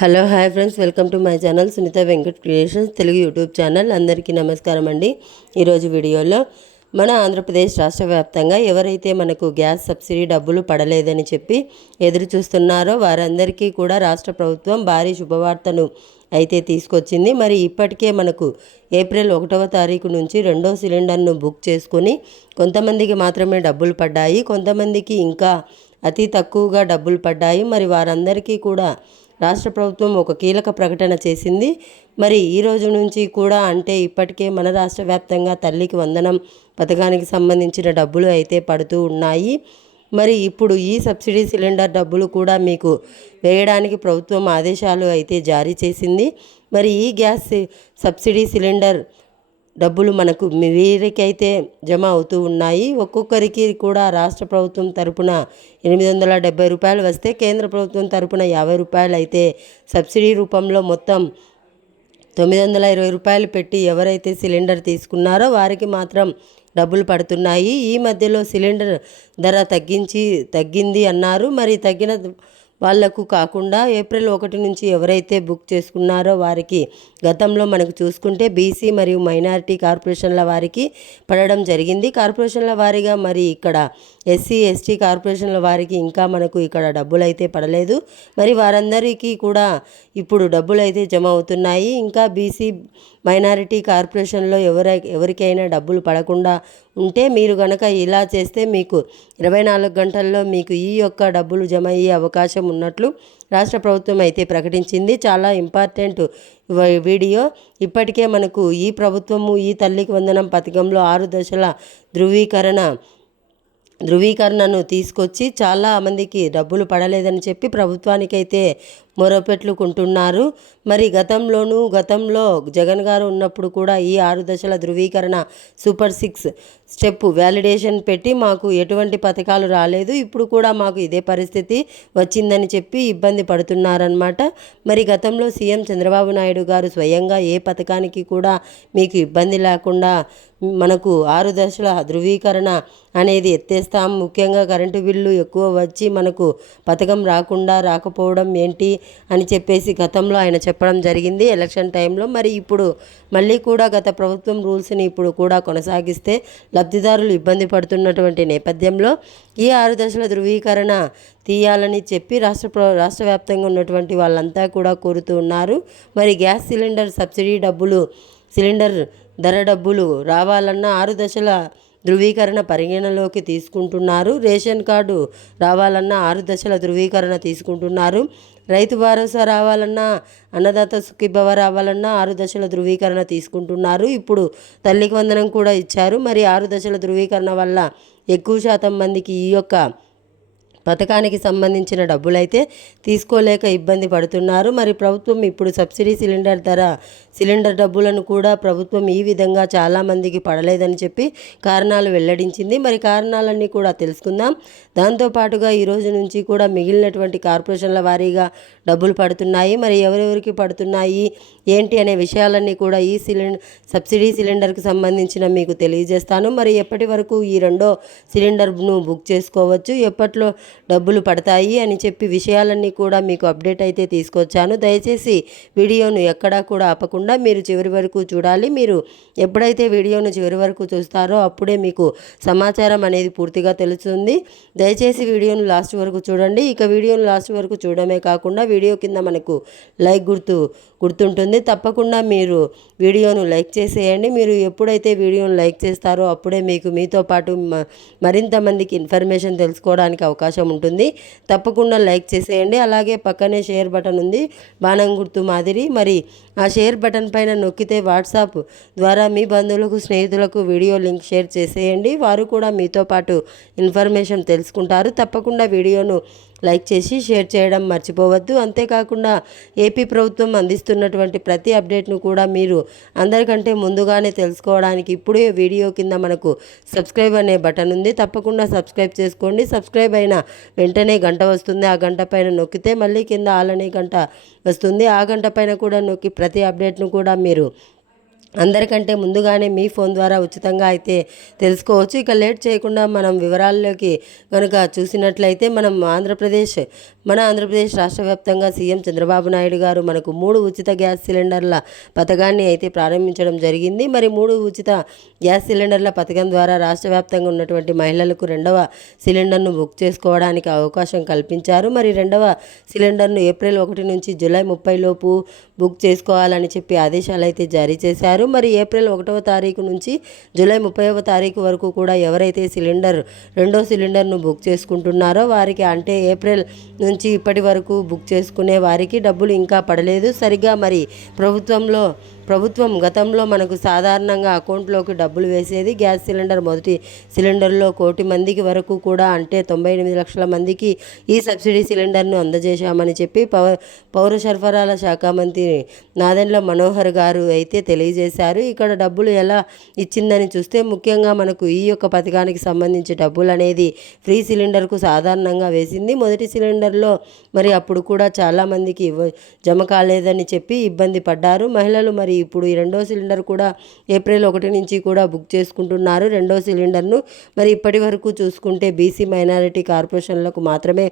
Hello hi friends, welcome to my channel Sunitha Venkat creations Telugu YouTube channel. అందరికీ నమస్కారం అండి. ఈరోజు వీడియోలో మన ఆంధ్రప్రదేశ్ రాష్ట్ర వ్యాప్తంగా ఎవరైతే మనకు గ్యాస్ సబ్సిడీ డబ్బులు పడలేదని చెప్పి ఎదురు చూస్తున్నారో వారందరికీ కూడా రాష్ట్ర ప్రభుత్వం భారీ శుభవార్తను అయితే తీసుకొచ్చింది. మరి ఇప్పటికే మనకు ఏప్రిల్ 1వ తారీఖు నుంచి రెండో సిలిండర్ను బుక్ చేసుకొని కొంతమందికి మాత్రమే డబ్బులు పడ్డాయి, కొంతమందికి ఇంకా అతి తక్కువగా డబ్బులు పడ్డాయి. మరి వారందరికీ కూడా రాష్ట్ర ప్రభుత్వం ఒక కీలక ప్రకటన చేసింది. మరి ఈ రోజు నుంచి కూడా అంటే ఇప్పటికే మన రాష్ట్ర వ్యాప్తంగా తల్లికి వందనం పథకానికి సంబంధించిన డబ్బులు అయితే పడుతూ ఉన్నాయి. మరి ఇప్పుడు ఈ సబ్సిడీ సిలిండర్ డబ్బులు కూడా మీకు వేయడానికి ప్రభుత్వం ఆదేశాలు అయితే జారీ చేసింది. మరి ఈ గ్యాస్ సబ్సిడీ సిలిండర్ డబ్బులు మనకు వీరికైతే జమ అవుతూ ఉన్నాయి. ఒక్కొక్కరికి కూడా రాష్ట్ర ప్రభుత్వం తరపున 870 రూపాయలు వస్తే కేంద్ర ప్రభుత్వం తరపున 50 రూపాయలు అయితే సబ్సిడీ రూపంలో మొత్తం 920 రూపాయలు పెట్టి ఎవరైతే సిలిండర్ తీసుకున్నారో వారికి మాత్రం డబ్బులు పడుతున్నాయి. ఈ మధ్యలో సిలిండర్ ధర తగ్గింది అన్నారు. మరి తగ్గిన వాళ్లకు కాకుండా ఏప్రిల్ 1 నుంచి ఎవరైతే బుక్ చేసుకున్నారో వారికి గతంలో మనకు చూసుకుంటే బీసీ మరియు మైనారిటీ కార్పొరేషన్ల వారికి పడడం జరిగింది. కార్పొరేషన్ల వారీగా మరి ఇక్కడ ఎస్సీ ఎస్టీ కార్పొరేషన్ల వారికి ఇంకా మనకు ఇక్కడ డబ్బులు అయితే పడలేదు. మరి వారందరికీ కూడా ఇప్పుడు డబ్బులు అయితే జమ అవుతున్నాయి. ఇంకా బీసీ మైనారిటీ కార్పొరేషన్లో ఎవరికైనా డబ్బులు పడకుండా ఉంటే మీరు గనక ఇలా చేస్తే మీకు 24 గంటల్లో మీకు ఈ యొక్క డబ్బులు జమ అయ్యే అవకాశం ఉన్నట్లు రాష్ట్ర ప్రభుత్వం అయితే ప్రకటించింది. చాలా ఇంపార్టెంట్ వీడియో. ఇప్పటికే మనకు ఈ ప్రభుత్వము ఈ తల్లికి వందనం పథకంలో 6 దశల ధృవీకరణను తీసుకొచ్చి చాలా మందికి డబ్బులు పడలేదని చెప్పి ప్రభుత్వానికైతే మొరపెట్టుకుంటున్నారు. మరి గతంలో జగన్ గారు ఉన్నప్పుడు కూడా ఈ 6 దశల ధృవీకరణ సూపర్ 6 స్టెప్ వ్యాలిడేషన్ పెట్టి మాకు ఎటువంటి పథకాలు రాలేదు, ఇప్పుడు కూడా మాకు ఇదే పరిస్థితి వచ్చిందని చెప్పి ఇబ్బంది పడుతున్నారన్నమాట. మరి గతంలో సీఎం చంద్రబాబు నాయుడు గారు స్వయంగా ఏ పథకానికి కూడా మీకు ఇబ్బంది లేకుండా మనకు 6 దశల ధృవీకరణ అనేది ఎత్తేస్తాం, ముఖ్యంగా కరెంటు బిల్లు ఎక్కువ వచ్చి మనకు పథకం రాకపోవడం ఏంటి అని చెప్పేసి గతంలో ఆయన చెప్పడం జరిగింది ఎలక్షన్ టైంలో. మరి ఇప్పుడు మళ్ళీ కూడా గత ప్రభుత్వం రూల్స్ని ఇప్పుడు కూడా కొనసాగిస్తే లబ్ధిదారులు ఇబ్బంది పడుతున్నటువంటి నేపథ్యంలో ఈ 6 దశల ధృవీకరణ తీయాలని చెప్పి రాష్ట్ర వ్యాప్తంగా ఉన్నటువంటి వాళ్ళంతా కూడా కోరుతూ ఉన్నారు. మరి గ్యాస్ సిలిండర్ సబ్సిడీ డబ్బులు, సిలిండర్ ధర డబ్బులు రావాలన్నా 6 దశల ధృవీకరణ పరిగణలోకి తీసుకుంటున్నారు. రేషన్ కార్డు రావాలన్నా 6 దశల ధృవీకరణ తీసుకుంటున్నారు. రైతు భరోసా రావాలన్నా, అన్నదాత సుఖీభవ రావాలన్నా 6 దశల ధృవీకరణ తీసుకుంటున్నారు. ఇప్పుడు తల్లికి వందనం కూడా ఇచ్చారు. మరి 6 దశల ధృవీకరణ వల్ల ఎక్కువ శాతం మందికి ఈ యొక్క పథకానికి సంబంధించిన డబ్బులైతే తీసుకోలేక ఇబ్బంది పడుతున్నారు. మరి ప్రభుత్వం ఇప్పుడు సబ్సిడీ సిలిండర్ డబ్బులను కూడా ప్రభుత్వం ఈ విధంగా చాలామందికి పడలేదని చెప్పి కారణాలు వెల్లడించింది. మరి కారణాలన్నీ కూడా తెలుసుకుందాం. దాంతోపాటుగా ఈరోజు నుంచి కూడా మిగిలినటువంటి కార్పొరేషన్ల వారీగా డబ్బులు పడుతున్నాయి. మరి ఎవరెవరికి పడుతున్నాయి ఏంటి అనే విషయాలన్నీ కూడా ఈ సబ్సిడీ సిలిండర్కి సంబంధించిన మీకు తెలియజేస్తాను. మరి ఎప్పటి వరకు ఈ రెండో సిలిండర్ను బుక్ చేసుకోవచ్చు, ఎప్పట్లో డబ్బులు పడతాయి అని చెప్పి విషయాలన్నీ కూడా మీకు అప్డేట్ అయితే తీసుకొచ్చాను. దయచేసి వీడియోను ఎక్కడా కూడా ఆపకుండా మీరు చివరి వరకు చూడాలి. మీరు ఎప్పుడైతే వీడియోను చివరి వరకు చూస్తారో అప్పుడే మీకు సమాచారం అనేది పూర్తిగా తెలుస్తుంది. దయచేసి వీడియోను లాస్ట్ వరకు చూడండి. ఇక వీడియోను లాస్ట్ వరకు చూడడమే కాకుండా వీడియో కింద మనకు లైక్ గుర్తుంటుంది, తప్పకుండా మీరు వీడియోను లైక్ చేసేయండి. మీరు ఎప్పుడైతే వీడియోను లైక్ చేస్తారో అప్పుడే మీతో పాటు మరింత మందికి ఇన్ఫర్మేషన్ తెలుసుకోవడానికి అవకాశం ఉంటుంది. తప్పకుండా లైక్ చేసేయండి. అలాగే పక్కనే షేర్ బటన్ ఉంది, బాణం గుర్తు మాదిరి. మరి ఆ షేర్ బటన్ పైన నొక్కితే వాట్సాప్ ద్వారా మీ బంధువులకు స్నేహితులకు వీడియో లింక్ షేర్ చేసేయండి. వారు కూడా మీతో పాటు ఇన్ఫర్మేషన్ తెలుసుకుంటారు. తప్పకుండా వీడియోను లైక్ చేసి షేర్ చేయడం మర్చిపోవద్దు. అంతేకాకుండా ఏపీ ప్రభుత్వం అందిస్తున్నటువంటి ప్రతి అప్డేట్ను కూడా మీరు అందరికంటే ముందుగానే తెలుసుకోవడానికి ఇప్పుడే వీడియో కింద మనకు సబ్స్క్రైబ్ అనే బటన్ ఉంది, తప్పకుండా సబ్స్క్రైబ్ చేసుకోండి. సబ్స్క్రైబ్ అయిన వెంటనే గంట వస్తుంది, ఆ గంట పైన నొక్కితే మళ్ళీ కింద ఆల్ అనే గంట వస్తుంది. ఆ గంట పైన కూడా నొక్కి ప్రతి అప్డేట్ను కూడా మీరు అందరికంటే ముందుగానే మీ ఫోన్ ద్వారా ఉచితంగా అయితే తెలుసుకోవచ్చు. ఇక లేట్ చేయకుండా మనం వివరాల్లోకి కనుక చూసినట్లయితే మన ఆంధ్రప్రదేశ్ రాష్ట్ర వ్యాప్తంగా సీఎం చంద్రబాబు నాయుడు గారు మనకు 3 ఉచిత గ్యాస్ సిలిండర్ల పథకాన్ని అయితే ప్రారంభించడం జరిగింది. మరి 3 ఉచిత గ్యాస్ సిలిండర్ల పథకం ద్వారా రాష్ట్ర వ్యాప్తంగా ఉన్నటువంటి మహిళలకు 2వ సిలిండర్ను బుక్ చేసుకోవడానికి అవకాశం కల్పించారు. మరి 2వ సిలిండర్ను ఏప్రిల్ 1 నుంచి జూలై 30 లోపు బుక్ చేసుకోవాలని చెప్పి ఆదేశాలు అయితే జారీ చేశారు. మరి ఏప్రిల్ 1వ తారీఖు నుంచి జూలై 30వ తారీఖు వరకు కూడా ఎవరైతే రెండో సిలిండర్ను బుక్ చేసుకుంటున్నారో వారికి, అంటే ఏప్రిల్ నుంచి ఇప్పటి వరకు బుక్ చేసుకునే వారికి డబ్బులు ఇంకా పడలేదు. సరిగ్గా మరి ప్రభుత్వం గతంలో మనకు సాధారణంగా అకౌంట్లోకి డబ్బులు వేసేది. గ్యాస్ సిలిండర్ మొదటి సిలిండర్లో 1 కోటి మందికి వరకు కూడా, అంటే 98 లక్షల మందికి ఈ సబ్సిడీ సిలిండర్ను అందజేశామని చెప్పి పౌర సరఫరాల శాఖ మంత్రి నాదెండ్ల మనోహర్ గారు అయితే తెలియజేశారు. ఇక్కడ డబ్బులు ఎలా ఇచ్చిందని చూస్తే ముఖ్యంగా మనకు ఈ యొక్క పథకానికి సంబంధించి డబ్బులు అనేది ఫ్రీ సిలిండర్కు సాధారణంగా వేసింది. మొదటి సిలిండర్లో మరి అప్పుడు కూడా చాలామందికి జమ కాలేదని చెప్పి ఇబ్బంది పడ్డారు మహిళలు. మరి ఇప్పుడు ఈ 2వ సిలిండర్ కూడా ఏప్రిల్ 1 నుంచి కూడా బుక్ చేసుకుంటున్నారు 2వ సిలిండర్ను. మరి ఇప్పటి వరకు చూసుకుంటే బీసీ మైనారిటీ కార్పొరేషన్లకు మాత్రమే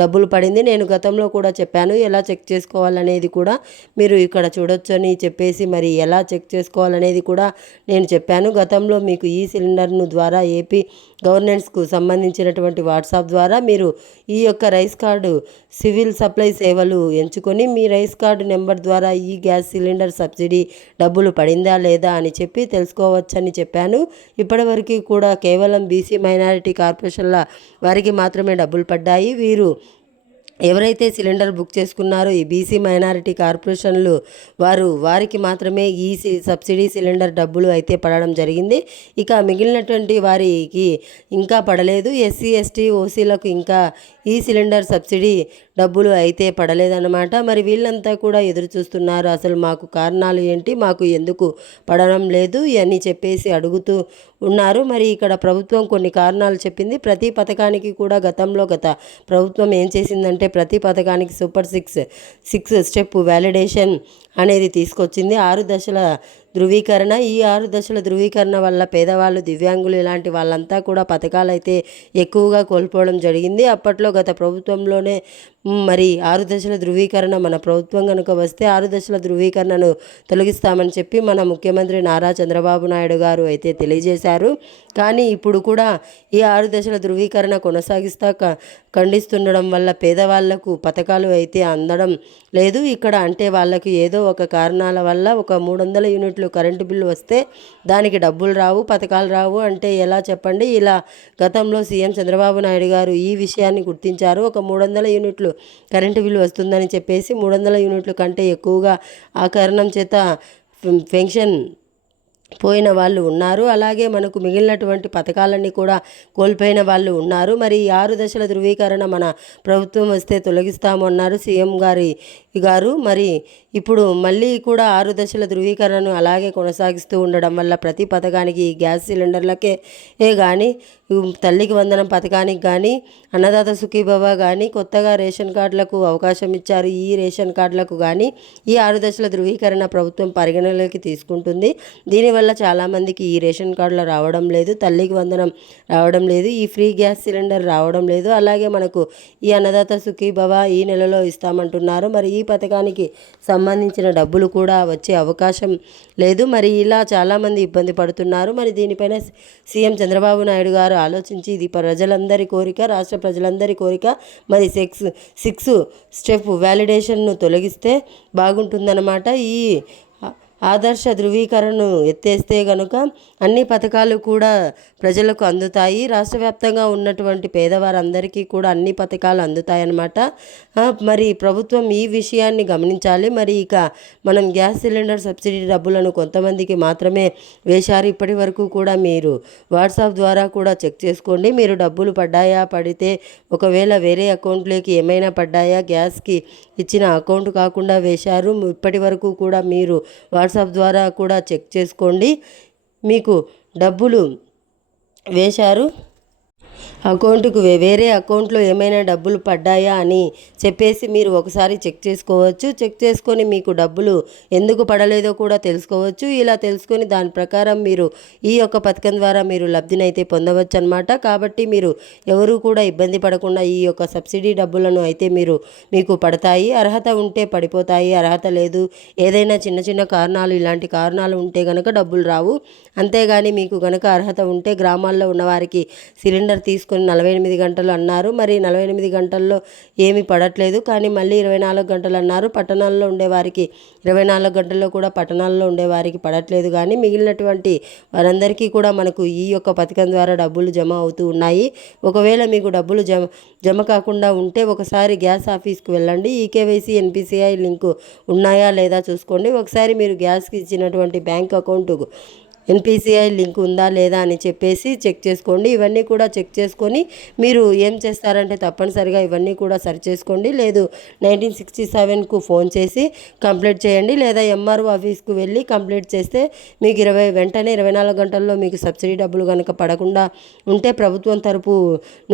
డబ్బులు పడింది. నేను గతంలో కూడా చెప్పాను ఎలా చెక్ చేసుకోవాలనేది కూడా మీరు ఇక్కడ చూడొచ్చు అని చెప్పేసి, మరి ఎలా చెక్ చేసుకోవాలనేది కూడా నేను చెప్పాను గతంలో మీకు. ఈ సిలిండర్ను ద్వారా ఏపీ గవర్నెన్స్కు సంబంధించినటువంటి వాట్సాప్ ద్వారా మీరు ఈ యొక్క రైస్ కార్డు సివిల్ సప్లై సేవలు ఎంచుకొని మీ రైస్ కార్డు నెంబర్ ద్వారా ఈ గ్యాస్ సిలిండర్ సబ్సిడీ డబ్బులు పడిందా లేదా అని చెప్పి తెలుసుకోవచ్చని చెప్పాను. ఇప్పటివరకు కూడా కేవలం బీసీ మైనారిటీ కార్పొరేషన్ల వారికి మాత్రమే డబ్బులు పడ్డాయి. వీరు ఎవరైతే సిలిండర్ బుక్ చేసుకున్నారో ఈ బీసీ మైనారిటీ కార్పొరేషన్లు వారికి మాత్రమే ఈ సబ్సిడీ సిలిండర్ డబ్బులు అయితే పడడం జరిగింది. ఇక మిగిలినటువంటి వారికి ఇంకా పడలేదు. ఎస్సీ ఎస్టీ ఓసీలకు ఇంకా ఈ సిలిండర్ సబ్సిడీ డబ్బులు అయితే పడలేదన్నమాట. మరి వీళ్ళంతా కూడా ఎదురు చూస్తున్నారు, అసలు మాకు కారణాలు ఏంటి, మాకు ఎందుకు పడడం లేదు అని చెప్పేసి అడుగుతూ ఉన్నారు. మరి ఇక్కడ ప్రభుత్వం కొన్ని కారణాలు చెప్పింది. ప్రతి పథకానికి కూడా గత ప్రభుత్వం ఏం చేసిందంటే ప్రతి పథకానికి సూపర్ 6 స్టెప్ వ్యాలిడేషన్ అనేది తీసుకొచ్చింది. 6 దశల ధృవీకరణ. ఈ 6 దశల ధృవీకరణ వల్ల పేదవాళ్ళు, దివ్యాంగులు ఇలాంటి వాళ్ళంతా కూడా పథకాలు అయితే ఎక్కువగా కోల్పోవడం జరిగింది. అప్పట్లో గత ప్రభుత్వంలోనే మరి 6 దశల ధృవీకరణ మన ప్రభుత్వం కనుక వస్తే 6 దశల ధృవీకరణను తొలగిస్తామని చెప్పి మన ముఖ్యమంత్రి నారా చంద్రబాబు నాయుడు గారు అయితే తెలియజేశారు. కానీ ఇప్పుడు కూడా ఈ 6 దశల ధృవీకరణ కొనసాగిస్తా ఖండిస్తుండడం వల్ల పేదవాళ్లకు పథకాలు అయితే అందడం లేదు. ఇక్కడ అంటే వాళ్ళకి ఏదో ఒక కారణాల వల్ల ఒక 300 యూనిట్లు కరెంటు బిల్లు వస్తే దానికి డబ్బులు రావు, పథకాలు రావు అంటే ఎలా చెప్పండి. ఇలా గతంలో సీఎం చంద్రబాబు నాయుడు గారు ఈ విషయాన్ని గుర్తించారు. ఒక 300 యూనిట్లు కరెంటు బిల్లు వస్తుందని చెప్పేసి 300 యూనిట్ల కంటే ఎక్కువగా ఆ కారణం చేత పెన్షన్ పోయిన వాళ్ళు ఉన్నారు. అలాగే మనకు మిగిలినటువంటి పథకాలన్నీ కూడా కోల్పోయిన వాళ్ళు ఉన్నారు. మరి 6 దశల ధృవీకరణ మన ప్రభుత్వం వస్తే తొలగిస్తాము అన్నారు సీఎం గారు. మరి ఇప్పుడు మళ్ళీ కూడా 6 దశల ధృవీకరణను అలాగే కొనసాగిస్తూ ఉండడం వల్ల ప్రతి పథకానికి గ్యాస్ సిలిండర్లకే కానీ, తల్లికి వందనం పథకానికి కానీ, అన్నదాత సుఖీభవ కానీ, కొత్తగా రేషన్ కార్డులకు అవకాశం ఇచ్చారు. ఈ రేషన్ కార్డులకు కానీ ఈ 6 దశల ధృవీకరణ ప్రభుత్వం పరిగణలోకి తీసుకుంటుంది. దీనివల్ల చాలామందికి ఈ రేషన్ కార్డులు రావడం లేదు, తల్లికి వందనం రావడం లేదు, ఈ ఫ్రీ గ్యాస్ సిలిండర్ రావడం లేదు. అలాగే మనకు ఈ అన్నదాత సుఖీభవ ఈ నెలలో ఇస్తామంటున్నారు. మరి ఈ పథకానికి సంబంధించిన డబ్బులు కూడా వచ్చే అవకాశం లేదు. మరి ఇలా చాలామంది ఇబ్బంది పడుతున్నారు. మరి దీనిపైన సీఎం చంద్రబాబు నాయుడు గారు ఆలోచించి ఇది ప్రజలందరి కోరిక, రాష్ట్ర ప్రజలందరి కోరిక, మరి 6 స్టెప్ వ్యాలిడేషన్ను తొలగిస్తే బాగుంటుందన్నమాట. ఈ ఆదర్శ ధృవీకరణను ఎత్తేస్తే కనుక అన్ని పథకాలు కూడా ప్రజలకు అందుతాయి. రాష్ట్ర వ్యాప్తంగా ఉన్నటువంటి పేదవారందరికీ కూడా అన్ని పథకాలు అందుతాయన్నమాట. మరి ప్రభుత్వం ఈ విషయాన్ని గమనించాలి. మరి ఇక మనం గ్యాస్ సిలిండర్ సబ్సిడీ డబ్బులను కొంతమందికి మాత్రమే వేశారు. ఇప్పటి వరకు కూడా మీరు వాట్సాప్ ద్వారా కూడా చెక్ చేసుకోండి. మీరు డబ్బులు పడితే ఒకవేళ వేరే అకౌంట్లోకి ఏమైనా పడ్డాయా, గ్యాస్కి ఇచ్చిన అకౌంట్ కాకుండా వేశారు. ఇప్పటి వరకు కూడా మీరు వాట్సాప్ ద్వారా కూడా చెక్ చేసుకోండి. మీకు డబ్బులు వేశారు అకౌంట్కు వేరే అకౌంట్లో ఏమైనా డబ్బులు పడ్డాయా అని చెప్పేసి మీరు ఒకసారి చెక్ చేసుకోవచ్చు. చెక్ చేసుకొని మీకు డబ్బులు ఎందుకు పడలేదో కూడా తెలుసుకోవచ్చు. ఇలా తెలుసుకొని దాని ప్రకారం మీరు ఈ యొక్క పథకం ద్వారా మీరు లబ్ధినైతే పొందవచ్చు అన్నమాట. కాబట్టి మీరు ఎవరు కూడా ఇబ్బంది పడకుండా ఈ యొక్క సబ్సిడీ డబ్బులను అయితే మీకు పడతాయి. అర్హత ఉంటే పడిపోతాయి, అర్హత లేదు ఏదైనా చిన్న చిన్న కారణాలు ఇలాంటి కారణాలు ఉంటే గనక డబ్బులు రావు. అంతేగాని మీకు గనక అర్హత ఉంటే గ్రామాల్లో ఉన్నవారికి సిలిండర్ తీసుకొని 48 గంటలు అన్నారు. మరి 48 గంటల్లో ఏమీ పడట్లేదు. కానీ మళ్ళీ 24 గంటలు అన్నారు. పట్టణాల్లో ఉండేవారికి 24 గంటల్లో కూడా పట్టణాల్లో ఉండేవారికి పడట్లేదు. కానీ మిగిలినటువంటి వారందరికీ కూడా మనకు ఈ యొక్క పథకం ద్వారా డబ్బులు జమ అవుతూ ఉన్నాయి. ఒకవేళ మీకు డబ్బులు జమ కాకుండా ఉంటే ఒకసారి గ్యాస్ ఆఫీస్కి వెళ్ళండి. ఈకేవైసీ ఎన్పిసిఐ లింకు ఉన్నాయా లేదా చూసుకోండి. ఒకసారి మీరు గ్యాస్కి ఇచ్చినటువంటి బ్యాంక్ అకౌంట్కు ఎన్పిసిఐ లింక్ ఉందా లేదా అని చెప్పేసి చెక్ చేసుకోండి. ఇవన్నీ కూడా చెక్ చేసుకొని మీరు ఏం చేస్తారంటే తప్పనిసరిగా ఇవన్నీ కూడా సరి చేసుకోండి. లేదు 1967కు ఫోన్ చేసి కంప్లీట్ చేయండి. లేదా ఎంఆర్ఓ ఆఫీస్కు వెళ్ళి కంప్లీట్ చేస్తే మీకు వెంటనే 24 గంటల్లో మీకు సబ్సిడీ డబ్బులు కనుక పడకుండా ఉంటే ప్రభుత్వం తరపు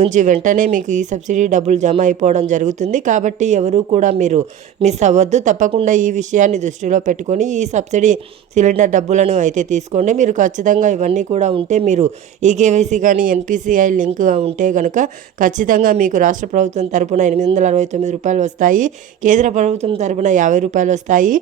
నుంచి వెంటనే మీకు ఈ సబ్సిడీ డబ్బులు జమ అయిపోవడం జరుగుతుంది. కాబట్టి ఎవరు కూడా మీరు మిస్ అవ్వద్దు. తప్పకుండా ఈ విషయాన్ని దృష్టిలో పెట్టుకొని ఈ సబ్సిడీ సిలిండర్ డబ్బులను అయితే తీసుకోండి. మీరు ఖచ్చితంగా ఇవన్నీ కూడా ఉంటే మీరు ఈకేవైసీ కానీ ఎన్పిసిఐ లింక్ ఉంటే కనుక ఖచ్చితంగా మీకు రాష్ట్ర ప్రభుత్వం తరపున 869 రూపాయలు వస్తాయి. కేంద్ర ప్రభుత్వం తరపున 50 రూపాయలు వస్తాయి.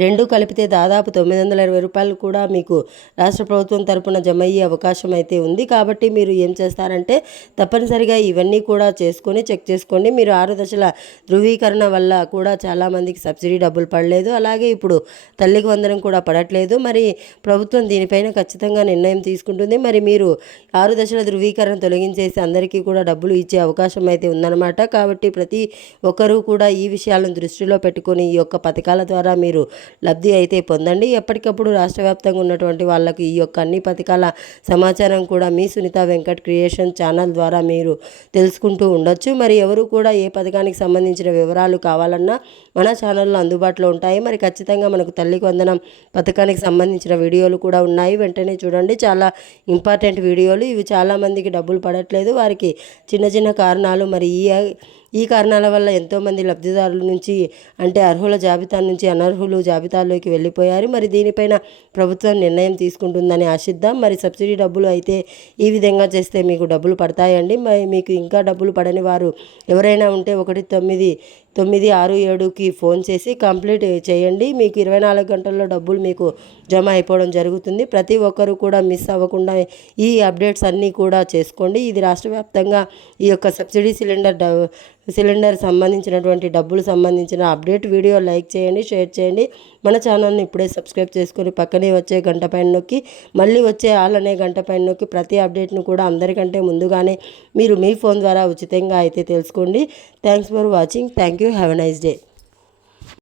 రెండు కలిపితే దాదాపు 920 రూపాయలు కూడా మీకు రాష్ట్ర ప్రభుత్వం తరపున జమ అయ్యే అవకాశం అయితే ఉంది. కాబట్టి మీరు ఏం చేస్తారంటే తప్పనిసరిగా ఇవన్నీ కూడా చేసుకొని చెక్ చేసుకోండి. మీరు 6 దశల ధృవీకరణ వల్ల కూడా చాలామందికి సబ్సిడీ డబ్బులు పడలేదు. అలాగే ఇప్పుడు తల్లికి వందనం కూడా పడట్లేదు. మరి ప్రభుత్వం దీనిపైన ఖచ్చితంగా నిర్ణయం తీసుకుంటుంది. మరి మీరు 6 దశల ధృవీకరణ తొలగించేసి అందరికీ కూడా డబ్బులు ఇచ్చే అవకాశం అయితే ఉందన్నమాట. కాబట్టి ప్రతి ఒక్కరూ కూడా ఈ విషయాలను దృష్టిలో పెట్టుకొని ఈ యొక్క పథకాల ద్వారా మీరు లబ్ధి అయితే పొందండి. ఎప్పటికప్పుడు రాష్ట్ర వ్యాప్తంగా ఉన్నటువంటి వాళ్ళకి ఈ యొక్క అన్ని పథకాల సమాచారం కూడా మీ సునీత వెంకట్ క్రియేషన్ ఛానల్ ద్వారా మీరు తెలుసుకుంటూ ఉండొచ్చు. మరి ఎవరు కూడా ఏ పథకానికి సంబంధించిన వివరాలు కావాలన్నా మన ఛానల్లో అందుబాటులో ఉంటాయి. మరి ఖచ్చితంగా మనకు తల్లికి వందనం పథకానికి సంబంధించిన వీడియోలు కూడా ఉన్నాయి. వెంటనే చూడండి, చాలా ఇంపార్టెంట్ వీడియోలు. ఇవి చాలామందికి డబ్బులు పడట్లేదు. వారికి చిన్న చిన్న కారణాలు, మరి ఈ కారణాల వల్ల ఎంతోమంది లబ్ధిదారుల నుంచి అంటే అర్హుల జాబితా నుంచి అనర్హులు జాబితాలోకి వెళ్ళిపోయారు. మరి దీనిపైన ప్రభుత్వం నిర్ణయం తీసుకుంటుందని ఆశిద్దాం. మరి సబ్సిడీ డబ్బులు అయితే ఈ విధంగా చేస్తే మీకు డబ్బులు పడతాయండి. మరి మీకు ఇంకా డబ్బులు పడని వారు ఎవరైనా ఉంటే 1967కి ఫోన్ చేసి కంప్లీట్ చేయండి. మీకు 24 గంటల్లో డబ్బులు మీకు జమ అయిపోవడం జరుగుతుంది. ప్రతి ఒక్కరూ కూడా మిస్ అవ్వకుండా ఈ అప్డేట్స్ అన్నీ కూడా చేసుకోండి. ఇది రాష్ట్ర వ్యాప్తంగా ఈ యొక్క సబ్సిడీ సిలిండర్ సంబంధించినటువంటి డబ్బులు సంబంధించిన అప్డేట్. వీడియో లైక్ చేయండి, షేర్ చేయండి. మన ఛానల్ని ఇప్పుడే సబ్స్క్రైబ్ చేసుకొని పక్కనే వచ్చే గంట పైన నొక్కి మళ్ళీ వచ్చే ఆల్ అనే గంట పైన నొక్కి ప్రతి అప్డేట్ను కూడా అందరికంటే ముందుగానే మీరు మీ ఫోన్ ద్వారా ఉచితంగా అయితే తెలుసుకోండి. Thanks for watching. Thank you. Have a nice day.